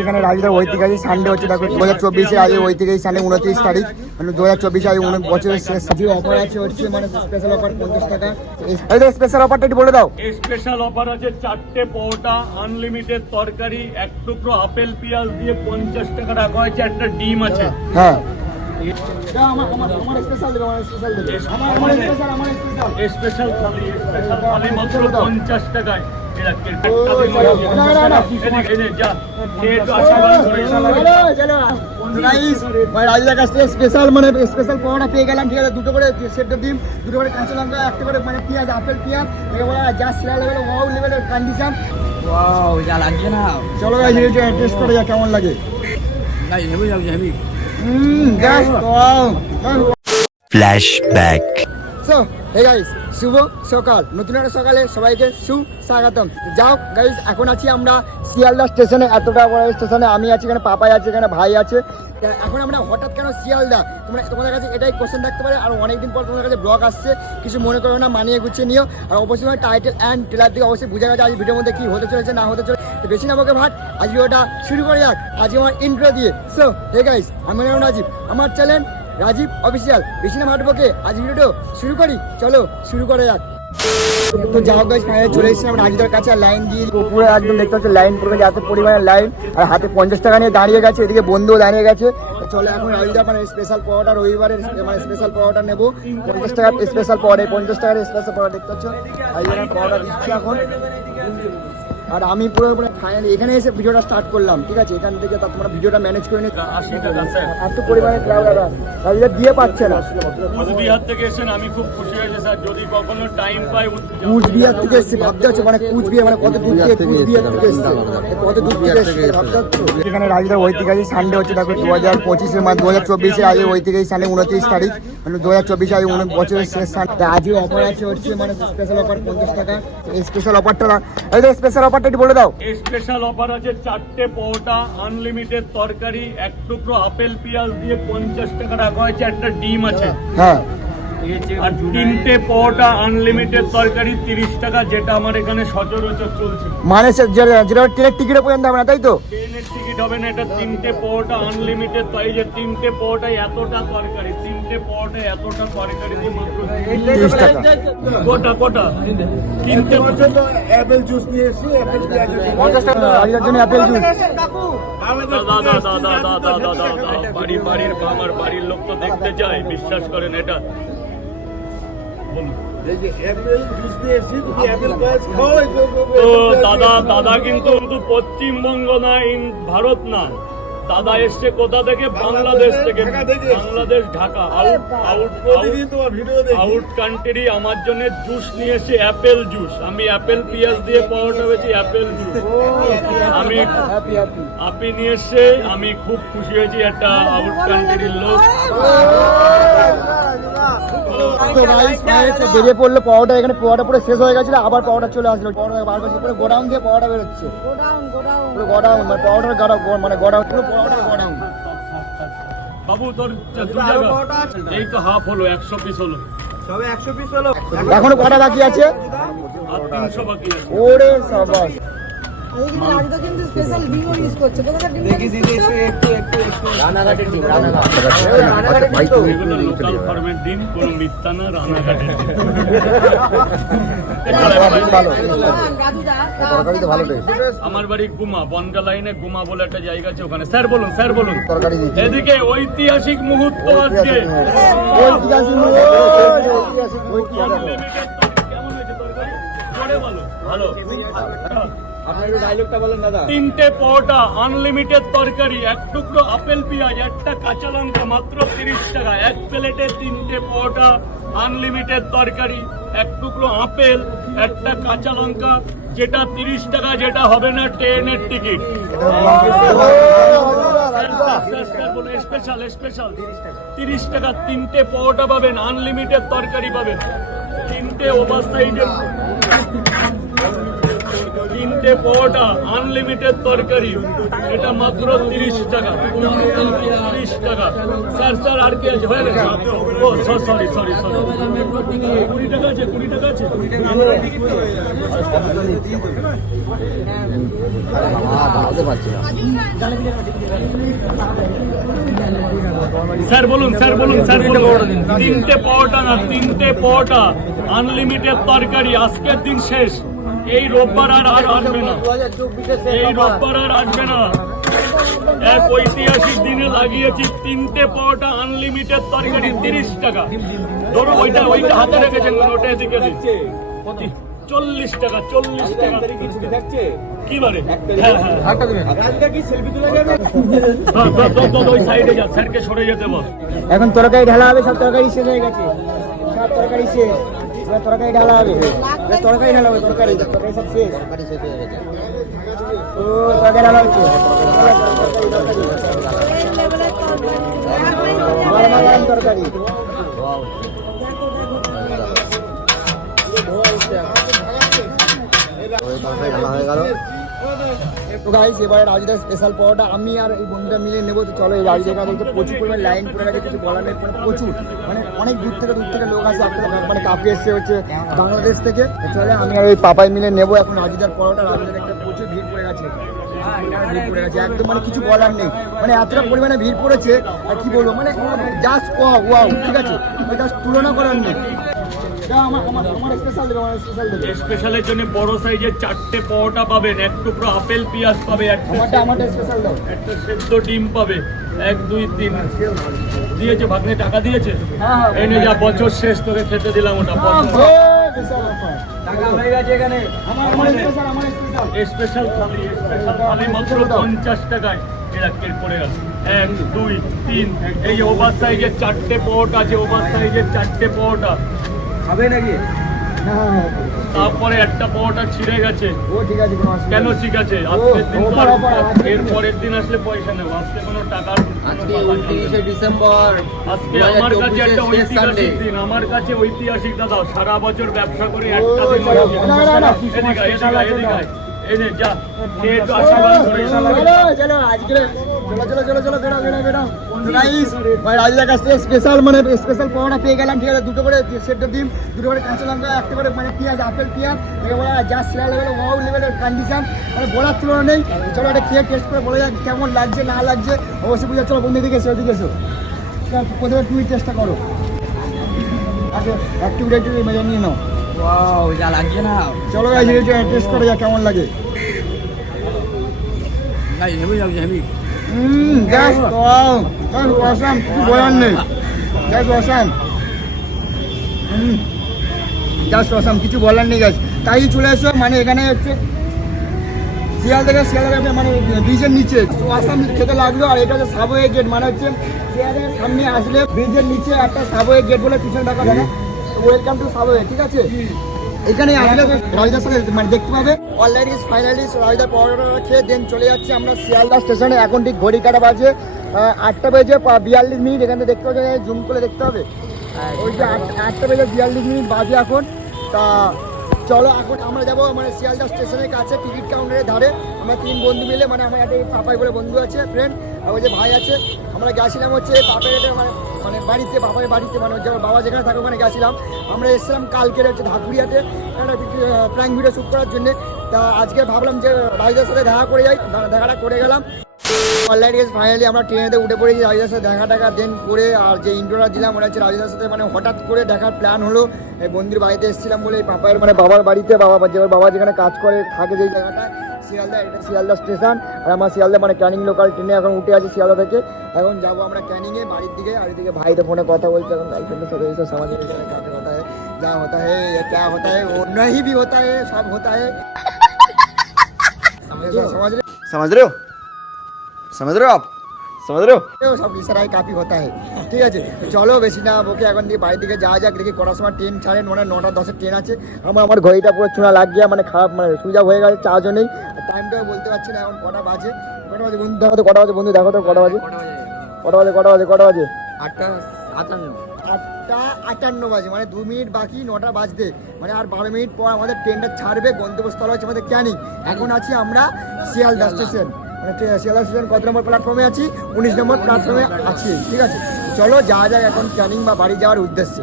এখানে রাজুদার ঐতিহাসিক সানডে হচ্ছে, দেখো 2024 আজ ঐতিহাসিক সানডে 29 তারিখ, মানে 2024 আজ বছরের শেষ অফার আছে হচ্ছে, মানে স্পেশাল অফার 50 টাকা। এই স্পেশাল অফারটা একটু বলে দাও। স্পেশাল অফার আছে 4টে পরোটা, আনলিমিটেড তরকারি, এক টুকরো আপেল পেঁয়াজ দিয়ে 50 টাকা রাখা হয়েছে, একটা ডিম আছে। হ্যাঁ স্পেশাল থালি মাত্র 50 টাকায়। রাজুদার কাছ থেকে স্পেশাল মানে স্পেশাল পরোটা পেয়ে গেলাম, ঠিক আছে। দুটো করে সেদ্ধ ডিম, দুটো করে কাঁচা লঙ্কা, একটা করে মানে পেঁয়াজ, আপেল পেঁয়াজ, যা সেরা লেভেল ওয়াও লেভেলের কন্ডিশন। ওয়াও যা লাগছে না। চলো গাইস এটা টেস্ট করে যা কেমন লাগে। গাইস হেভি লাগছে, heavy. Just wow. Flashback. So hey guys, শুভ সকাল, নতুন একটা সকালে সবাইকে সুস্বাগতম। যাও গাইস, এখন আছি আমরা শিয়ালদা স্টেশনে, এতটা বড় স্টেশনে। আমি আছি, এখানে পাপাই আছে, এখানে ভাই আছে। এখন আমরা হঠাৎ কেন শিয়ালদা, তোমাদের কাছে এটাই কোশ্চেন থাকতে পারে। আর অনেকদিন পর তোমাদের কাছে ব্লগ আসছে, কিছু মনে করো না, মানিয়ে গুছিয়ে নিও। আর অবশ্যই টাইটেল অ্যান্ড ট্রেলার থেকে অবশ্যই বোঝা গেছে আজ ভিডিওর মধ্যে কি হতে চলেছে না হতে চলেছে। তো বেশি না বকে ভাট, আজ ভিডিওটা শুরু করে যাক আজকে আমার ইন্ট্রো দিয়ে। সো হে গাইস, আমি নাম রাজীব, আমার চ্যানেল রাজীব অফিসিয়াল। বেশি না ভাট বকে আজ ভিডিওটা শুরু করি, চলো শুরু করে যাক। তো যাও গাইস, ফাইনালি চলে এসেছি আমরা রাজুদার কাছে। আর লাইন দিয়ে পুরো একদম দেখতে হচ্ছে লাইন পড়বে, এত পরিমাণের লাইন। আর হাতে 50 টাকা নিয়ে দাঁড়িয়ে গেছে, এদিকে বন্ধুও দাঁড়িয়ে গেছে। চলে এখন রাজুদা মানে স্পেশাল পরোটা, রবিবারের মানে স্পেশাল পরোটা নেবো। 50 টাকার স্পেশাল পরোটা, 50 টাকার স্পেশাল পরোটা দেখতে পাচ্ছ। রাজুদার পরোটা দিচ্ছি এখন। আর আমি পুরো ফাইনালি এখানে এসে ভিডিওটা স্টার্ট করলাম, ঠিক আছে। এখান থেকে তোমরা ভিডিওটা ম্যানেজ করে নিতে। 80 টাকা স্যার। এত পরিমাণে ক্রাউড রাজুদা দিয়ে পাচ্ছে না। কুচবিহার থেকে এসেছেন, আমি খুব খুশি হয়েছি স্যার। যদি কখনো টাইম পাই, কুচবিহার থেকে এসেছি, ভাবতে হচ্ছে মানে কুচবিহার মানে কত দূর থেকে কুচবিহার থেকে এসেছি, কত দূর থেকে এসেছি ভাবতে হচ্ছে। এখানে রাজুদার ঐতিহাসিক সানডে হচ্ছে, দেখো 2025 মানে 2024 আজ ঐতিহাসিক সানডে 29 তারিখ, মানে 2024 আজ বছরের শেষ সানডে। আজকে অফার আছে হচ্ছে, মানে স্পেশাল অফার 50 টাকা। স্পেশাল অফারটা এই স্পেশাল অফারটা একটু বলে দাও। স্পেশাল অফার আছে 4টে পরোটা, আনলিমিটেড তরকারি, এক টুকরো আপেল পেঁয়াজ দিয়ে 50 টাকা রাখা হয়েছে, একটা ডিম আছে। হ্যাঁ, আর 3টে পরোটা, আনলিমিটেড তরকারি 30 টাকা, যেটা আমার এখানে সচরাচর চলছে। মানে যেটা ট্রেনের টিকিটে পর্যন্ত হবে না, তাই তো? ট্রেনের টিকিট হবে না, এটা 3টে পরোটা আনলিমিটেড। তাই যে 3টে পরোটায় এতটা তরকারি, 3টে পরোটায় এতটা তরকারি দিয়ে মাত্র 30 টাকা। কোটা 3টে অ্যাপেল জুস নিয়ে এসেছি, অ্যাপেল পেঁয়াজ। 50 টাকা রাজুদার জন্য অ্যাপেল জুস। বাড়ির আমার বাড়ির লোক তো দেখতে চায়, বিশ্বাস করেন। এটা এই যে অ্যাপেল জুস নিয়ে এসেছি, তুমি অ্যাপেল পেঁয়াজ খাও। তো দাদা কিন্তু পশ্চিমবঙ্গ না, ভারত না, দাদা এসছে কোথা থেকে? বাংলাদেশ থেকে। Bangladesh, Dhaka, out country. আমার জন্য জুস নিয়ে এসে অ্যাপেল জুস। আমি অ্যাপেল পেঁয়াজ দিয়ে পরোটা হয়েছি, অ্যাপেল জুস। আমি আপনি নিয়ে এসছে, আমি খুব খুশি হয়েছি। একটা আউট কান্ট্রির লোক। তো গাইস বেরিয়ে পড়লো পরোটা, এখানে পরোটা পুরো শেষ হয়ে গেছিল, আবার পরোটা চলে আসলো। পরোটা বার করছে, পুরো গোডাউন দিয়ে পরোটা বেরোচ্ছে। পুরো গোডাউন মানে পরোটার মানে গোডাউন, পুরো পরোটার গোডাউন। বাবু তোর এই তো হাফ হলো, 100 পিস হলো। সবে 100 পিস হলো। এখনো কটা বাকি আছে? আর 300 বাকি আছে। ওরে সাবাস। এগুলো লোকাল ফার্মের ডিম, কোনো মিথ্যা না, রানাঘাটের ডিম। আমার বাড়ি গুমা, বনগা লাইনে গুমা বলে একটা জায়গা আছে, ওখানে। স্যার বলুন, স্যার বলুন। এদিকে ঐতিহাসিক মুহূর্ত আজকে। কেমন হয়েছে তরকারি? পরে বলো। ভালো। ডায়লগটা বলেন দাদা। 3টে পরোটা, আনলিমিটেড তরকারি, এক টুকরো আপেল পেঁয়াজ, একটা কাঁচা লঙ্কা, মাত্র 30 টাকা। এক প্লেটে 3টে পরোটা, আনলিমিটেড তরকারি, এক টুকরো আপেল, একটা কাঁচা লঙ্কা, যেটা 30 টাকা, যেটা হবে না ট্রেনের টিকিট। স্পেশাল 30 টাকা 3টে পরোটা পাবেন, আনলিমিটেড তরকারি পাবেন, 3টে ওভার সাইডের, 3টে তিনটে পরোটা আনলিমিটেড তরকারি, এটা মাত্র 30 টাকা। 30 টাকা। স্যার স্যার আর কি আছে? হয়ে গেছে? ও সরি 20 টাকা আছে, 20 টাকা আছে। স্যার বলুন তিনটে পরোটা না, তিনটে পরোটা আনলিমিটেড তরকারি, আজকের দিন শেষ। এই রোববার আর আসবে না, এই রোববার আর আসবে না। এক ঐতিহাসিক দিনে লাগিয়েছি তিনটে পরোটা আনলিমিটেড তরকারি 30 টাকা। ধরো ওইটা হাতে রেখেছেন, ওটা এদিকে দিচ্ছে 40 টাকা। 40 টাকা কি বারে? হ্যাঁ ওই সাইডে যা, স্যারকে সরে যেতে বল। এখন তরকারি ঢালা হবে, সব তরকারি শেষ হয়ে গেছে, সব তরকারি শেষ। এবার তরকারি ঢালা হবে, তরকারি ঢালা হবে, তরকারি সব শেষ। ও তরকারি ঢালা হচ্ছে, গরমা গরম তরকারি। তো গাইস এবারে রাজুদার স্পেশাল পরোটা আমি আর এই বন্ধুরা মিলে নেবো। তো চলো, এই রাজুদার কাছে প্রচুর পরিমাণে লাইন পড়ে গেছে, কিছু বলার নেই, প্রচুর মানে অনেক দূর থেকে লোক আসে। মানে কাপি এসছে হচ্ছে বাংলাদেশ থেকে। চলে আমি আর ওই পাপাই মিলে নেবো এখন রাজুদার পরোটা। রাজুদার একটা প্রচুর ভিড় পড়ে গেছে, ভিড় পড়ে গেছে একদম, মানে কিছু বলার নেই। মানে এতটা পরিমাণে ভিড় পড়েছে আর কি বলবো, মানে জাস্ট ওয়াও, ঠিক আছে, জাস্ট তুলনা করার নেই। স্পেশালের জন্য বড় সাইজের 4টে পরোটা পাবেন, এক টুকরো আপেল পেঁয়াজ পাবে, একটা সেদ্ধ ডিম পাবে, 1 2 3 দিয়েছে। ভাগ্নে টাকা দিয়েছে, এনে যা, বছর শেষ তোকে খেতে দিলাম ওটা। স্পেশাল থালি মাত্র 50 টাকায়। পড়ে গেল 1 2 3। এই যে ওভার সাইজের 4টে পরোটা আছে, ওভার সাইজের 4টে পরোটা খাবে নাকি? তারপরে একটা পরোটা ছিঁড়ে গেছে। ও ঠিক আছে, কেন ঠিক আছে? আজকের দিন তো এর পরের দিন আসলে পয়সা নেব, আজকে কোনো টাকার। আজকে 29শে ডিসেম্বর, আজকে আমার কাছে একটা ঐতিহাসিক দিন, আমার কাছে ঐতিহাসিক দাদা। সারা বছর ব্যবসা করে একটা দিন এনে যা খেয়ে তো আশীর্বাদ করে। স্পেশাল মানে স্পেশাল পরোটা পেয়ে গেলাম, ঠিক আছে। 2টো করে সেদ্ধ ডিম, 2টো করে কাঁচা লঙ্কা, একটা করে মানে পেঁয়াজ, আপেল পেঁয়াজ, যা সেরা লেভেলের ওয়াও লেভেলের কন্ডিশন, মানে বলার তুলনা নেই। চলো একটা খেয়ে টেস্ট করে বলে যাক কেমন লাগছে না লাগছে। অবশ্যই বুঝে চলো বন্ধু, দিকে এসো, ওদিকে এসো। প্রথমে তুমি চেষ্টা করো, আচ্ছা একটু মজা নিয়ে নাও। ওয়াও, যা লাগছে না। চলো গাইস টেস্ট করে যাক কেমন লাগে। গাইস হেভি লাগছে, heavy. Just wow, just awesome, কিছু বলার নেই, জাস্ট অসাম, জাস্ট অসাম, কিছু বলার নেই গাইস। তাই চলে এসো, মানে এখানে হচ্ছে শিয়ালদা মানে ব্রিজের নিচে আসাম খেতে লাগলো। আর এটা হচ্ছে সাবওয়ে গেট, মানে হচ্ছে শিয়ালদার সামনে আসলে ব্রিজের নিচে একটা সাবওয়ে গেট বলে পিছনে দেখা যায়। ওয়েলকাম টু সাবওয়ে, ঠিক আছে। এখানে আসলে রাজদার সাথে মানে দেখতে পাবে। অলরেডি ফাইনালি রাজদার পরোটা খেয়ে দেন চলে যাচ্ছি আমরা শিয়ালদা স্টেশনে। এখন ঠিক ঘড়ি কাটা বাজে 8টা বেজে 42 মিনিট। এখানে দেখতে পাবে, জুম করে দেখতে হবে, ওই যে 8টা বেজে 42 মিনিট বাজে এখন। তা চলো এখন আমরা যাবো মানে শিয়ালদা স্টেশনের কাছে টিকিট কাউন্টারের ধারে। আমরা 3 বন্ধু মিলে, মানে আমার একটা পাপাই বলে বন্ধু আছে, ফ্রেন্ড, আর ওই যে ভাই আছে। আমরা গেছিলাম হচ্ছে পাপাইয়ের মানে বাড়িতে, বাবার বাড়িতে, মানে বাবা যেখানে থাকে ওখানে গেছিলাম। আমরা এসেছিলাম কালকের হচ্ছে ঢাকুরিয়াতে একটা প্র্যাঙ্ক ভিডিও শ্যুট করার জন্য। তা আজকে ভাবলাম যে রাজদার সাথে দেখা করে যাই, দেখাটা করে গেলাম। অলরেডি ফাইনালি আমরা ট্রেনেতে উঠে পড়েছি, রাজদার সাথে দেখা টাকা দেন করে। আর যে ইন্ট্রোটা দিলাম ওটা হচ্ছে রাজদার সাথে মানে হঠাৎ করে দেখার প্ল্যান হলো। এই বন্ধুর বাড়িতে এসেছিলাম বলে, এই পাপায়ের মানে বাবার বাড়িতে, বাবা যেখানে কাজ করে থাকে যেই জায়গাটা শিয়ালদা, এটা শিয়ালদা স্টেশন। আর আমার শিয়ালদা মানে ক্যানিং লোকাল ট্রেনে এখন উঠে আছি শিয়ালদা থেকে। এখন যাবো আমরা ক্যানিংয়ে বাড়ির দিকে। আর এদিকে ভাই তো ফোনে কথা বলছে এখন গার্লফ্রেন্ডের সাথে, এইসব সমাজে কাকে হতা है, क्या होता है, क्या होता है, वो नहीं भी होता है, सब होता है। समझ रहे हो आप, समझ रहे हो सब इशाराয় काफी होता है, ঠিক আছে। তো চলো বেশি না বকে এখন দিকে বাড়ির দিকে যাওয়া যাক। দেখি কটার সময় ট্রেন ছাড়েন, মানে 9টা 10-এর ট্রেন আছে। আমার ঘড়িটা পুরো চুনা লাগ গিয়া, মানে খারাপ, মানে সুইচ অফ হয়ে গেছে, চার্জও নেই। টাইমটাও বলতে পারছি না এখন কটা বাজে। বন্ধু দেখো তো কটা বাজে, বন্ধু দেখো তো কটা বাজে, কটা বাজে 8টা 57। 8:58 বাজে, মানে 2 মিনিট বাকি 9টা বাজতে, মানে আর 12 মিনিট পর আমাদের ট্রেনটা ছাড়বে। গন্তব্যস্থল হচ্ছে আমাদের ক্যানিং। এখন আছি আমরা শিয়ালদা স্টেশন, মানে শিয়ালদা স্টেশন কত নম্বর প্ল্যাটফর্মে আছি? 19 নম্বর প্ল্যাটফর্মে আছি, ঠিক আছে। চলো যাওয়া যাক এখন ক্যানিং বা বাড়ি যাওয়ার উদ্দেশ্যে।